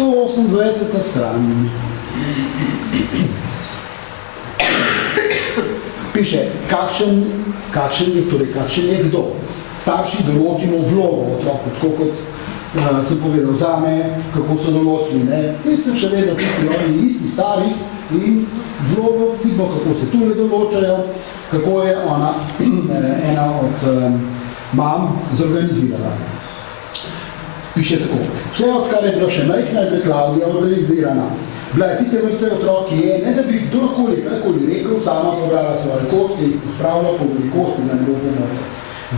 128. stran. Piše, kakšen je kdo. Starši določimo vlogo otroku, tako kot sem povedal zame, kako so določili. In sem še vedno tisti, oni isti, stari, in vlogo vidimo, kako se tule določajo, kako je ona, ena od mam, zorganizirala. Piše tako. Vse, odkar je bilo še majhna, je bila Klavdija organizirana. Bila je tiste vrste otrok, ne da bi kdorkoli, karkoli rekel, sama pobrala svoje kosti in pospravila po velikosti, da ne bo pomote.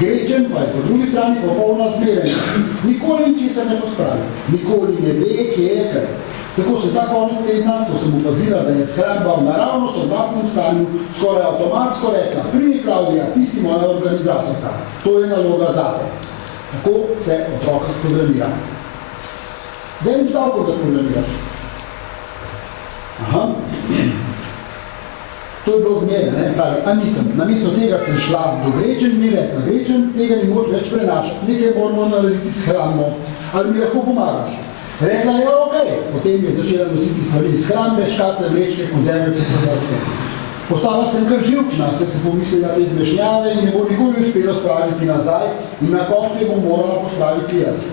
Grečen pa je po drugi strani popolna zmerenja. Nikoli ničesar ne pospravi. Nikoli ne ve, kje je kaj. Tako se ta konec tedna, ko sem opazila, da je shramba v naravnost obratnem stanju, skoraj avtomatsko rekla, pridi Klavdija, ti si moja organizatorka. To je naloga zate. Tako se otroka sprogramira. Z enim stavkom ga sprogramiraš. Aha. To je bilo od njega, ne? Pravi, a nisem. Namesto tega sem šla do Grečen, mi rekla, Grečen, tega ni moč več prenašati, nekaj moramo narediti s hrambo, ali mi lahko pomagaš. Rekla je, okej. Potem je začela nositi stvari iz hrambe, škatle, vrečke, konzerve, pripomočke. Postala sem kar živčna, sem se pomislila te zmešnjave in ne bo nikoli uspelo spraviti nazaj in na koncu je bom morala pospraviti jaz.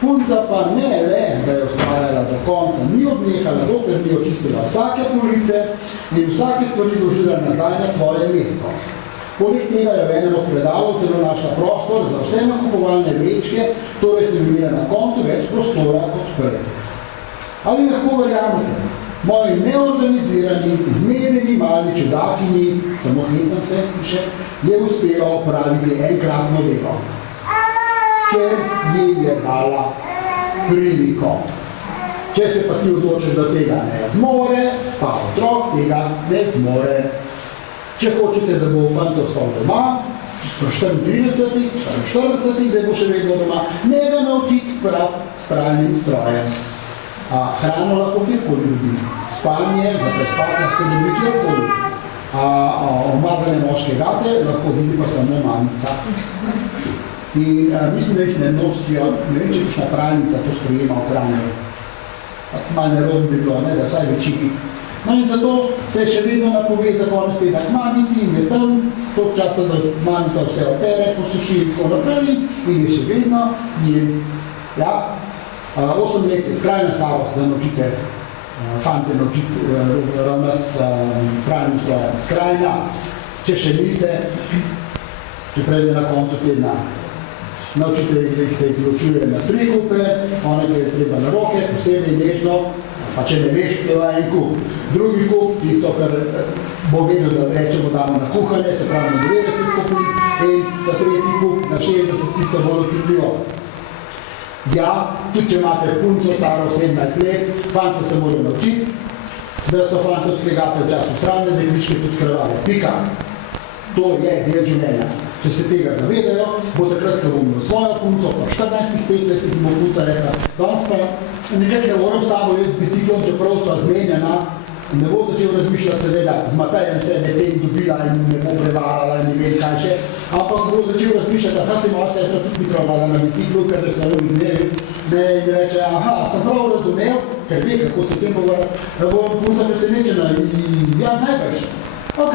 Punca pa ne le, da je ustrajala do konca, ni odnehala, dokler ni očistila vsake police in vsake stvari zložila nazaj na svoje mesto. Poleg tega je v enem od predalov celo našla prostor za vse nakupovalne vrečke, torej sem imela na koncu več prostora kot prej. Ali lahko verjamete, moji neorganizirani, zmedeni mali čudakini, samo hecam se še, je uspela opraviti enkratno delo. Ker ji je dala priliko. Če se pa ti odločiš, da tega ne zmore, pa otrok tega ne zmore. Če hočete, da bo fant ostal doma, pri 34, 40, da bo še vedno doma, ne ga naučiti prati s pralnim strojem. Hrano lahko kjerkoli dobi. Spanje, za prespat lahko dobi kjerkoli. Omazane moške gate lahko vidi pa samo mamica. In mislim, da jih ne nosijo, ne vem, če kakšna pralnica to sprejema v Kranju. Malo nerodno bi bilo, da vsaj večini. No in zato se še vedno napove za konec tedna k mamici in je tam toliko časa, da mamica vse opere, posuši in tako naprej in je še vedno njen. 8 let je skrajna starost, da naučite fante naučiti ravnati s pralnim strojem. Skrajna, če še niste, čeprav je na koncu tedna. Naučite, da se jih ločuje na 3 kupe, onega je treba na roke, posebej nežno, pa če ne veš, da je en kup. Drugi kup, tisto, kar bo vedel, da rečemo, damo na kuhanje, se pravi na 90 stopinj, in ta tretji kup na 60, tisto bolj občutljivo. Ja, tudi če imate punco staro 17 let, fante se morajo naučiti, da so fantovske gate v času sramne, dekličke tudi krvave. Pika. To je del življenja. Če se tega zavedajo, bo takrat, ko bom svojo punco, pa 14-15 in bo punca rekla, danes pa nekaj ne moram s tabo jeti z biciklom, čeprav sta zmenjena, ne bo začel razmišljati seveda, z Matejem se medtem dobila in ne bo prevarala in ne vem kaj še, ampak bo začel razmišljati, da se moja sestra tudi ni prevarala na biciklu, ker se in reče, aha, sem prav razumel, ker ve, kako se tem bo punca presenečena in ja, najbrž. Ok,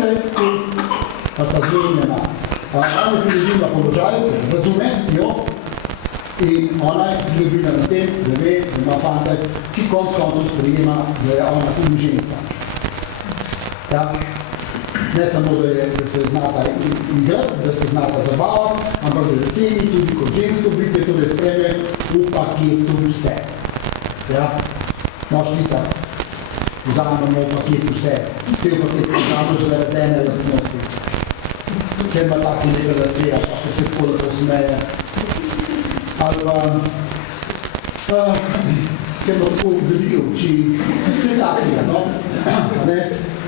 pa sta zmenjena. Ona je pridobila položaju, ker razume jo in ona je pridobila na tem, da ve, da ima fanta, ki konc koncov sprejema, da je ona tudi ženska. Ja? Ne samo, da se znata igrati, da se znata zabavati, ampak da ceni tudi kot žensko biti, torej spreme v paketu vse. Ja? Moštica, vzamemo v paketu vse. Cel paket vzamemo zaradi ene lastnosti. Ker ima taki nekaj laseja, pa ker se tako lepo smeje. Ali pa, ker ima tako velike oči, ne takega, no?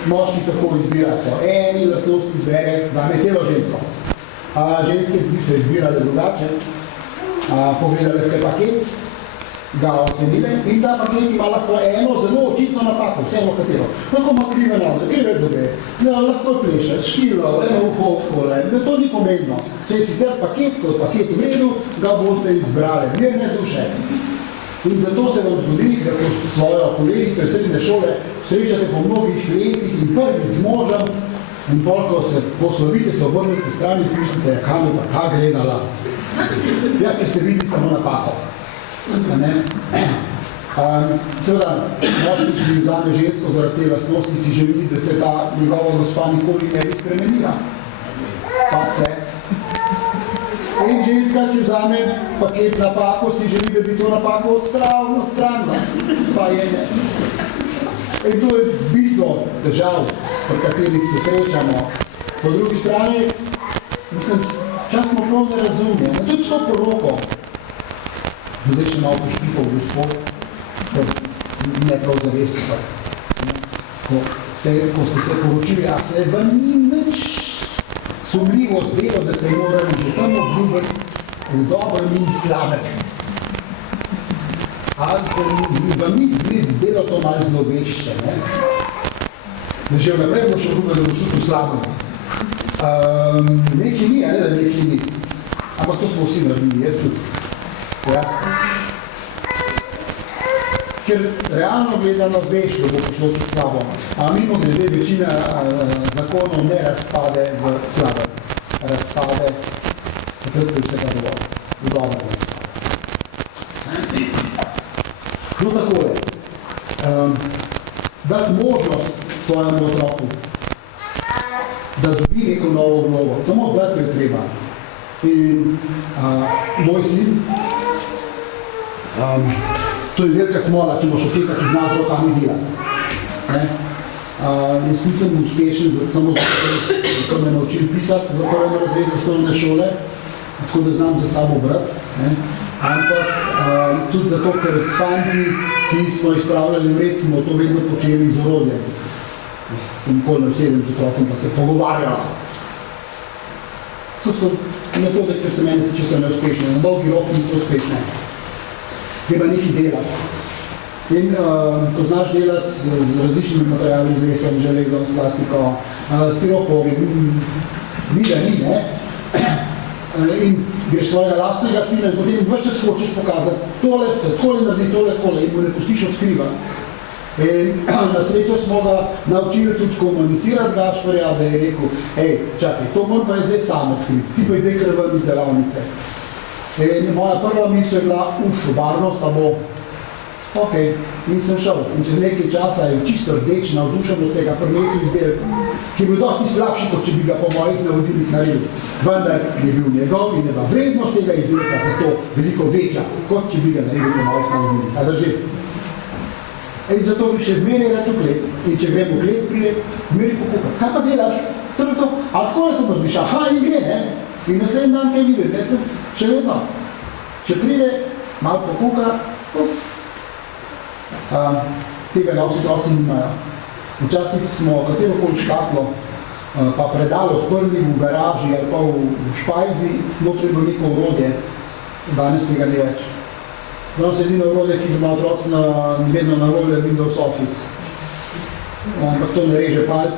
Moški tako izbirajo. Eni lastnosti izbere, zame celo žensko. Ženske se izbirale drugače, pogledale ste paket, ga ocenile in ta paket ima lahko eno zelo očitno napako, vseeno katero. Lahko ima krive noge, krive zobe, lahko pleše, škilo, eno uho odkole, to ni pomembno. Če je sicer paket kot paket v redu, ga boste izbrali, mirne duše. In zato se vam zgodi, da ko šole, srečate po mnogih klientih in prvič z možem in pol, ko se poslovite, se obrnete strani, slišite, kam je pa ta gledala. Ja, ker ste videli samo napako. Seveda, moški, ki vzame žensko zaradi te lastnosti, si želi, da se ta njegova gospa nikoli ne bi spremenila. Pa se. In ženska, ki vzame paket napako, si želi, da bi to napako odstranila. Pa je ne. In to je bistvo držav, pri katerih se srečamo. Po drugi strani, mislim, čas smo prav ne razumije. Tudi s to poroko, zdaj še malo pošpihal gospod, ne prav zavesi pa. Ko ste se poročili, a se vam ni nič sumljivo zdelo, da ste morali že tam obljubiti v dobrem in slabem. A se vam ni zdelo to malo zlovešče, ne? Da že vnaprej boš obljubiti, da boš tudi v slabem. Nekaj ni, a ne da nekaj ni. Ampak to smo vsi naredili, jaz tudi. Ja. Ker realno gledano veš, da bo pošlo tudi slabo. A mimo glede večina zakonov ne razpade v slabem. Razpade, takrat je vsega dovolj. V dobrem razpade. No takole. Dati možnost svojemu otroku, da dobi neko novo vlogo. Samo dati jo treba. In moj sin, to je velika smola, če imaš očeta, ki zna z rokami delati. Jaz nisem uspešen, samo zato, da sem me naučil pisati v prvem razredu osnovne šole, tako da znam za sabo brati. Ampak tudi zato, ker s fanti, ki smo izpravljali vred, smo to vedno počeli z orodjem. Sem nikoli ne vsedem z otrokom, pa se pogovarjala. To so metode, ker se meni tiče, so neuspešne. Na dolgi rok niso uspešne. Treba nekaj delati. In ko znaš delati z različnimi materiali, z lesom, železom, s plastiko, stiropori, ni da ni, ne? In greš svojega lastnega sina in potem vse čas hočeš pokazati tole, takole naredi, tole, takole in mu ne pustiš odkrivati. In na srečo smo ga naučili tudi komunicirati Gašperja, da je rekel, hej, čakaj, to moram pa je zdaj sam odkriti, ti pa je zdaj kar ven iz delavnice. In moja prva misel je bila, varnost, a bo, ok, in sem šel. In čez nekaj časa je čisto rdeč, navdušen od tega prinesel izdelek, ki je bil dosti slabši, kot če bi ga po mojih navodilih naredil. Vendar je bil njegov in je bila vrednost tega izdelka zato veliko večja, kot če bi ga naredil po mojih navodilih. A drži? In zato bi še zmeraj rad v klet. In če grem v klet, prije, zmeraj pokukati. Kaj pa delaš? A tako je to narediš? Aha, in gre, ne? In naslednji dan kaj videti, ne? Še vedno. Če pride, malo pokuka, tega na vsi otroci nimajo. Včasih smo katerokoli škatlo pa predal odprli v garaži ali pa v špajzi, notri je bilo neko orodje, danes tega ne več. Danes je edino orodje, ki ima otroci vedno na voljo, je Windows Office. Ampak to ne reže palc,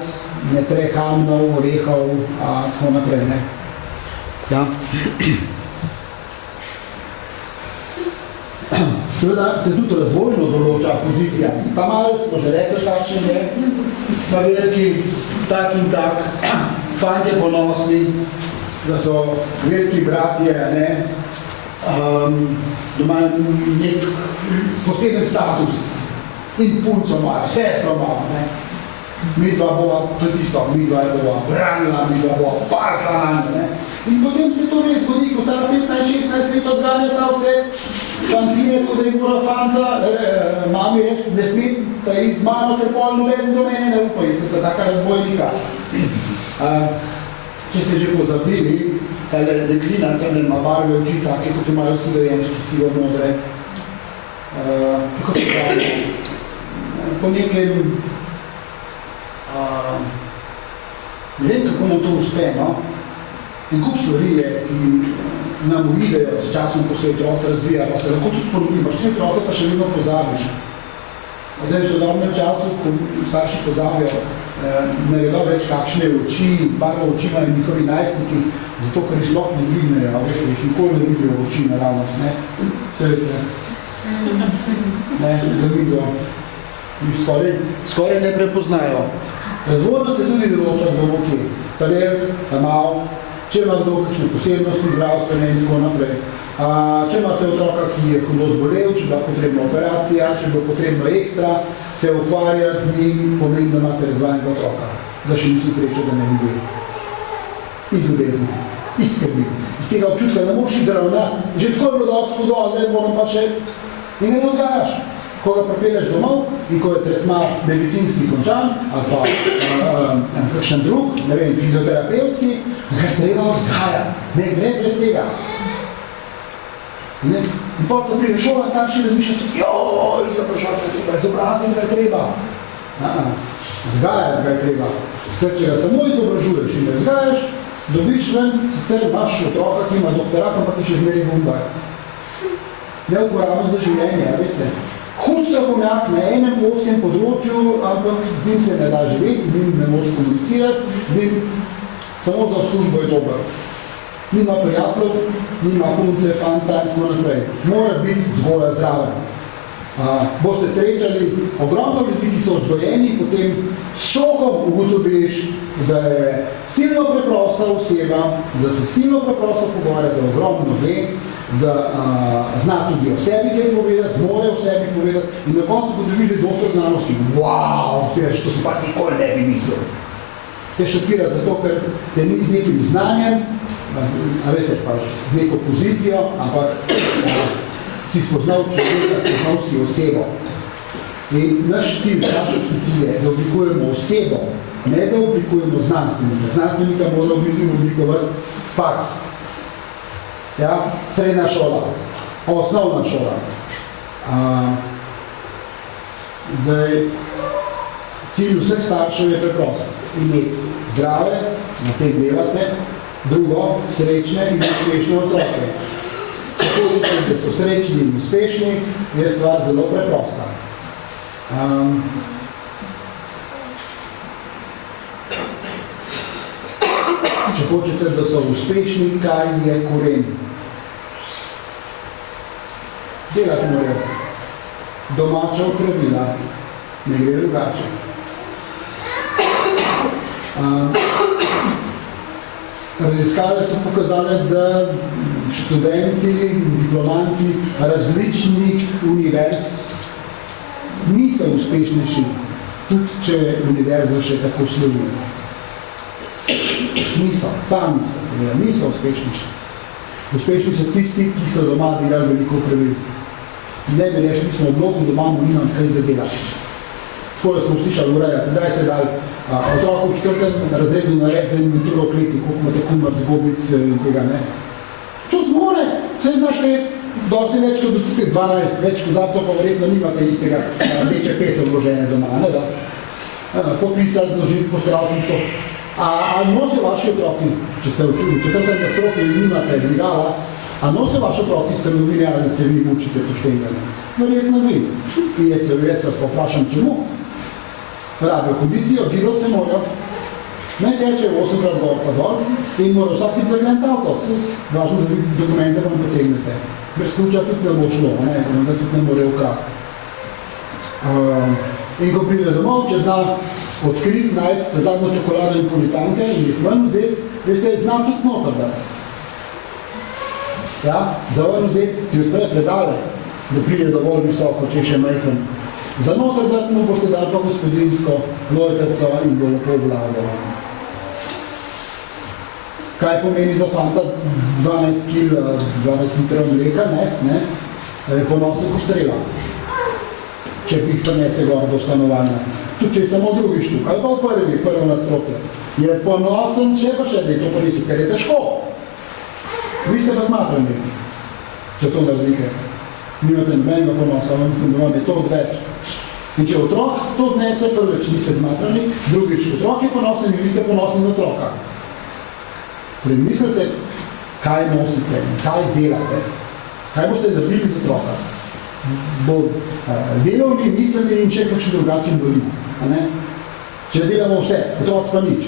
ne tre kamnov, orehov, tako naprej, ne. Ja. Seveda se tudi razvojno določa pozicija. Ta mal smo že rekli, kakšen je, na veliki, tak in tak, fantje ponosni, da so veliki bratje, ne, da imajo nek poseben status in punco imajo, sestro imajo, ne. Mi dva bova, to je tisto, mi dva bova branila, mi dva bova pazila, ne. In potem se to res zgodi, ko stara 15-16 let odganjata vse fantine, tako da je mora fanta, mami reči, ne smeta iti z mano, ker pol noben do mene ne upa, da sta taka razbojnika. Če ste že pozabili, tale deklina, tale ima barve oči, take, kot imajo vsi dojenčki, sivo modre. Kako to pravi? Po nekem, ne vem, kako nam to uspe, no? En kup stvari je, ki nam uvidejo s časom, ko se otroci razvija, pa se lahko tudi ponovi, imaš 3 otroke, pa še vedno pozabiš. Zdaj v sodobnem času, ko starši pozabijo, ne vedo več kakšne oči, barvo oči imajo njihovi najstniki, zato ker jih sploh ne dvignejo, veste, jih nikoli ne vidijo v oči naravnost, ne? Se veste? Ne, za mizo. jih skoraj ne prepoznajo. Razvojno se tudi določa, kdo bo kje. Ta vel, ta mal, če ima kdo kakšne posebnosti zdravstvene in tako naprej. Če imate otroka, ki je hudo zbolel, če bo potrebna operacija, če bo potrebno ekstra, se ukvarjati z njim, pomeni, da imate razvajenega otroka. Da še nisem srečal, da ne bi bil. Iz ljubezni, iz skrbi, iz tega občutka, da moraš izravnati. Že tako je bilo dosti hudo, zdaj moram pa še in ga ne vzgajaš. Ko ga pripelješ domov in ko je tretma medicinski končan, ali pa kakšen drug, ne vem, fizioterapevtski, ga je treba vzgajati. Ne gre brez tega. In potem, ko pride šola, starši razmišljajo, izobraziti ga je treba. Vzgajati ga je treba. Ker če ga samo izobražuješ in ne vzgajaš, dobiš ven, sicer imaš otroka, ki ima doktorat, ampak je še zmeri bundar. Neuporaben za življenje, veste. Hud strokovnjak na enem polskem področju, ampak z njim se ne da živeti, z njim ne moš komunicirati, z njim samo za službo je dober. Nima prijateljev, nima punce, fanta in tako naprej. Mora biti vzgoja zraven. Boste srečali ogromno ljudi, ki so vzgojeni, potem s šokom ugotoviš, da je silno preprosta oseba, da se silno preprosto pogovarja, da ogromno ve, da zna tudi o sebi kaj povedati, zmore o sebi povedati in na koncu ugotoviš, da je doktor znanosti. Wow, to si pa nikoli ne bi mislil. Te šokira zato, ker te ni z nekim znanjem, veste, pa z neko pozicijo, ampak si spoznal človeka, spoznal si osebo. In naš cilj, našovski cilj je, da oblikujemo osebo, ne da oblikujemo znanstvenika. Znanstvenika mora oblikovati faks. Ja, srednja šola, osnovna šola. Zdaj, cilj vseh staršev je preprost. Imeti zdrave, na tem delate, drugo, srečne in uspešne otroke. Kako vidite, da so srečni in uspešni, je stvar zelo preprosta. Če hočete, da so uspešni, kaj je koren? Delati morajo. Domača opravila, ne gre drugače. Raziskave so pokazale, da študenti, diplomanti različnih univerz niso uspešnejši, tudi če univerza še tako slovi. Sami niso uspešnejši. Uspešni so tisti, ki so doma delali veliko opravil. Ne bi rešli, smo odlogu doma, nimam kaj za delati. Tako da smo slišali urejati, daj ste dali otroku v 4. razredu narediti inventuro kleti, koliko imate kumar, zgobic in tega, ne. To zmore, vse znaš kaj, dosti več kot do tistih 12, več kot zadco pa verjetno nimate istega reče pese vložene doma, ne da. Popisati, zložiti, pospraviti in to. Ali nosijo vaši otroci, če ste v 4. nastropu in nimate dvigala, a nosijo vaši otroci stanovine ali se vi mučite poštengane? Verjetno vi. In jaz vas poprašam, čemu? Rabijo kondicijo, gibati se morajo, ne tečejo 8krat gor pa dol in morajo vsak biti zagneti avto. Važno, da vi dokumente vam potegnete. Brez ključa tudi ne bo šlo, da tudi ne morejo ukrasti. In ko pride domov, če zna odkriti, najti zadnjo čokolado in politanke in jih ven vzeti, veste, zna tudi noter dati. Ja, za ven vzeti si odpre predale, da pride dovolj visoko, če še majhen. Za noter dati mu boste dali pa gospodinsko lojterco in bo lepo vlago. Kaj pomeni za fanta 12 kg, 12 litrov mleka, ne? Ponosen ko strela. Če jih prinese gor do stanovanja. Tudi če je samo drugi štuk, ali pa v prvo nadstropje. Je ponosen še pa še, da je to prisu, ker je težko. Vi ste pa smatrani, če to naredite. Nimate nobenega ponosa, vam je to odveč. In če otrok to odnese, prvič niste smatrani, drugič otrok je ponosen in vi ste ponosni na otroka. Premislite, kaj nosite, kaj delate, kaj boste naredili z otroka. Bo delovni, miselni in še kakšen drugačen boli. Če delamo vse, otroc pa nič.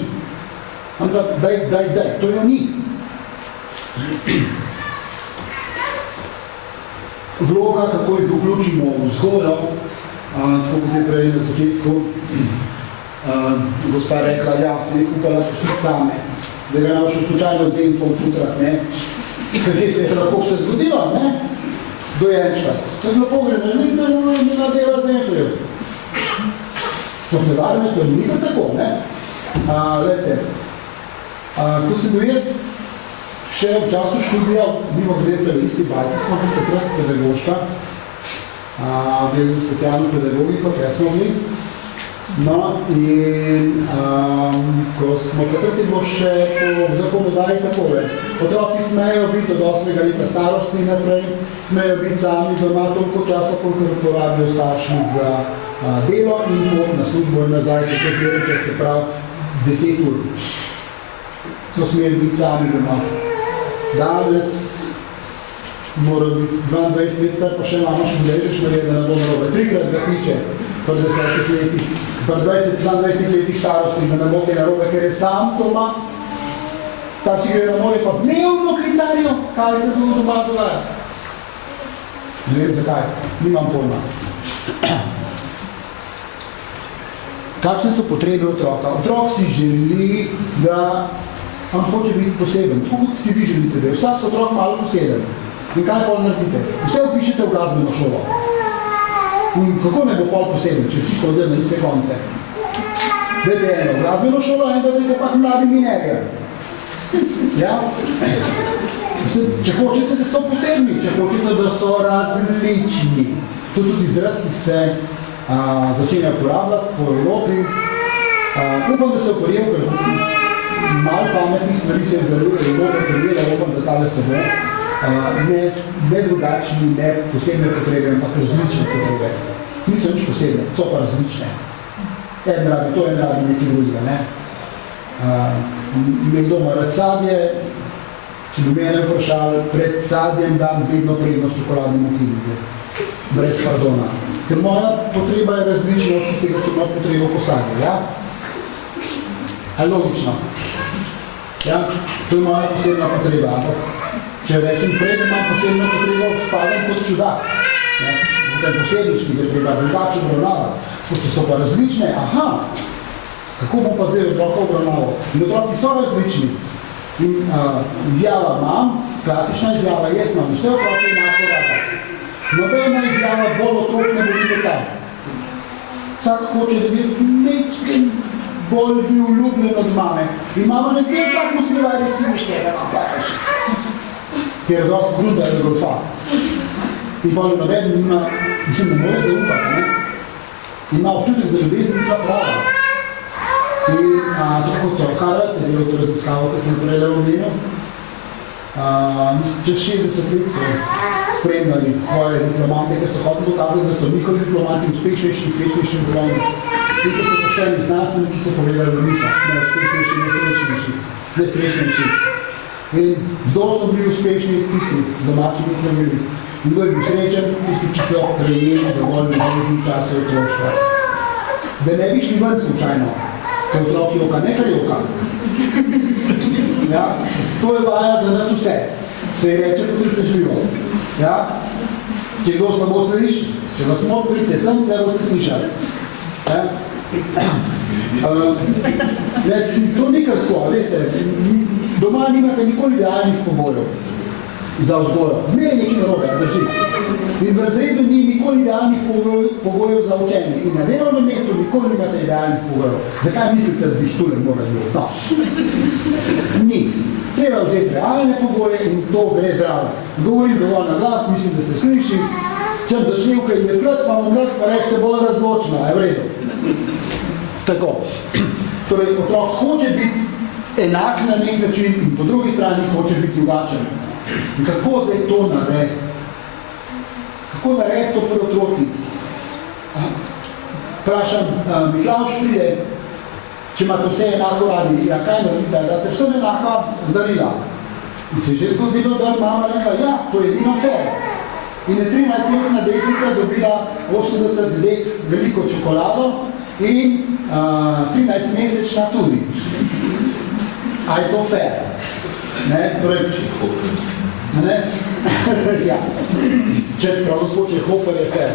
Ampak daj, to jo ni. Vloga, kako jih vključimo v vzgojo, tako kot je prej na začetku gospa rekla, ja, se je kupala poštiti same, da ga našel slučajno Zenfov futrat, ne, ker zdaj se je lahko se zgodilo, ne, dojenčka. To je lepo gre na žlice in nadeva Zenfov. So nevarne, to ni tako, ne. Lejte, ko sem bil jaz še v času študija, mimo gledali isti bajti, smo bili takrat pedagoška, bil za specialno pedagogiko, kaj smo bili. No, in ko smo takrat je bilo še po zakonodaji takole. Otroci smejo biti od 8. leta starosti naprej, smejo biti sami doma toliko časa, koliko porabijo starši za delo in pot na službo in nazaj, če se pravi 10 ur. So smeli biti sami doma. Danes mora biti 22 let star, pa še mama še mrežeš, da ne bo narobe. 3-krat ga kliče pri 10 letih, pri 22 letih starosti, da ne bo kaj narobe, ker je sam doma. Starši gre na more, pa dnevno klicarijo, kaj se tu doma dogaja. Ne vem zakaj, nimam pojma. Kakšne so potrebe otroka? Otrok si želi, da on hoče biti poseben, tako kot si vi želite, da je vsak otrok malo poseben. In kaj pol naredite? Vse upišete v glasbeno šolo. In kako ne bo pol poseben, če vsi hodijo na iste konce? Dajte eno glasbeno šolo, in dajte pa mladim minerjem. Ja? Če hočete, da so posebni, če hočete, da so različni. To je tudi izraz, ki se začenja uporabljati po Evropi. Upam, da se uporil, ker malo pametnih stvari se je zaruje Evropa prevela, upam, da tale se bo. Ne drugačni, ne posebne potrebe, ampak različne potrebe. Niso nič posebne, so pa različne. En rabi to, en rabi nekaj drugega, ne. Nekdo ima rad sadje, če bi mene vprašali, pred sadjem dam vedno prednost čokoladne motilike. Brez pardona. Ker moja potreba je različna od tistega, ki ima potrebo po sadju, ja? Je logično. Ja? To je moja posebna potreba, ampak če rečem prej, da imam posebno potrebo, spadam kot čudak. Ja? Potem posebnički, da je treba drugače obravnavati. Če so pa različne, aha, kako bom pa zdaj otroka obravnaval? In otroci so različni. In izjava imam, klasična izjava, jaz imam vse otroke enako rada. Nobena izjava bolj otrok ne bo videl tam. Vsak hoče, da bi jaz mečken bolj bil ljubljen od mame. In mama ne zve, vsak mu skrivaj, da si mište, da vam plakaš. Ker je otroci grunda, da je golfa. In bolj noben nima, mislim, ne more zaupati, ne? Ima občutek, da ljubezen ni bila prava. In tako kot so Harald, je delal to raziskavo, ki sem prej omenil, čez 60 let so spremljali svoje diplomante, ker so hoteli dokazati, da so njihovi diplomanti uspešnejši v programu. In ker so pošteni znanstveniki, so povedali, da niso neuspešnejši, nesrečnejši. In kdo so bili uspešni? Tisti domači mikromili. Kdo je bil srečen? Tisti, ki so prejeli dovolj v času otroštva. Da ne bi šli ven slučajno, ker otrok joka, ne kar joka. Ja? To je vaja za nas vse. Se je reče potrpežljivost. Ja? Če kdo slabo sliš, če vas smo pridite sem, kaj boste slišali. Ja? To ni kar tako, veste, doma nimate nikoli idealnih pogojev za vzgojo. Zmeraj nekaj narobe, drži. In v razredu ni nikoli idealnih pogojev za učenje. In na delovnem mestu nikoli nimate idealnih pogojev. Zakaj mislite, da bi jih tule morali biti? No. Ni. Treba vzeti realne pogoje in to gre zraven. Govorim dovolj na glas, mislim, da se sliši. Če začne v kaj je sled, pa vam mlad, pa rečete bolj razločno, je v redu. Tako. Torej, otrok hoče biti enak na nek način in po drugi strani hoče biti drugačen. In kako zdaj to narediti? Kako narediti to pri otroci? Vprašam, Miklavž pride, če imate vse enako radi, ja, kaj naredite, da te vsem enaka darila. In se je že zgodilo, da je mama rekla, ja, to je edino fair. In je 13-letna deklica dobila 80 dek veliko čokolado in 13-mesečna tudi. A je to fair? Ne? Torej, Ne? Ja. Če pravzaprav, če je Hofer je fair.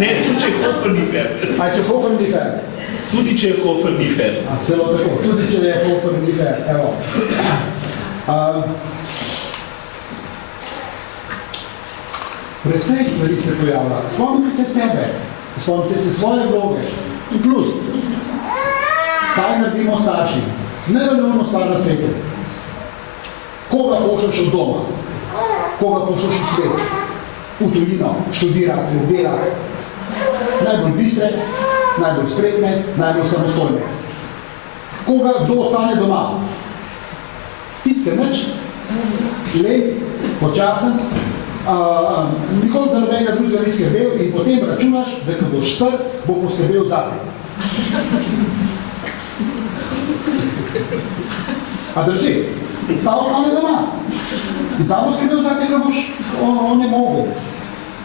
Ne, tudi če je Hofer ni fair. A če Hofer ni fair? Tudi če je Hofer ni fair. A celo tako, tudi če je Hofer ni fair. Evo. Precej stvari se pojavlja. Spomnite se sebe, spomnite se svoje vloge. In plus, kaj naredimo starši? Neveljivno stvar na svetec. Koga pošlješ od doma? Koga pošlješ v svet? V tujino, študirati, delati. Najbolj bistre, najbolj spretne, najbolj samostojne. Koga, kdo ostane doma? Tiske nič, lep, počasen, nikoli za nobenega drugega ni skrbel in potem računaš, da ko boš star, bo poskrbel zate. A drži? Ta ostane doma. In ta bo skrbel zate, ko boš onemogel.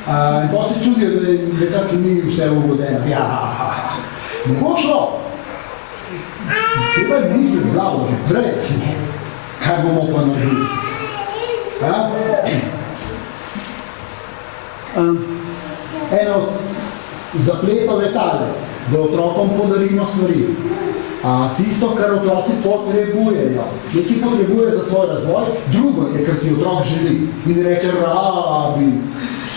In pa se čudijo, da nekako ni vse ugodeno. Ja, ne bo šlo. Treba je misliti z glavo že prej, kaj bomo pa naredili. Eno od zapletov je tale, da otrokom podarimo stvari. Tisto, kar otroci potrebujejo. Nekaj potrebuje za svoj razvoj, drugo je, kar si otrok želi. In reče, rabi.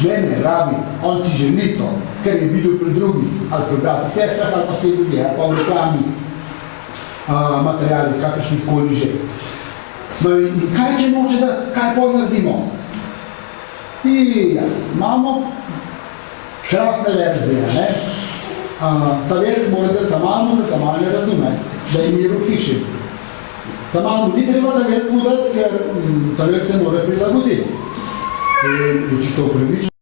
Ne, rabi. On si želi to, ker je videl pri drugih, ali pri brati sestrah, ali pa spet drugi, ali pa v reklamnih materialih, kakršnih koli že. No in kaj če noče, da kaj pol naredimo? Imamo krasne verzije, ne? Ta verzija mora da tamalno, ker tamal ne razume, da je mir v hiši. Tamalno ni treba da velik udati, ker ta velik se mora prilagoditi. Je čisto upravičeno.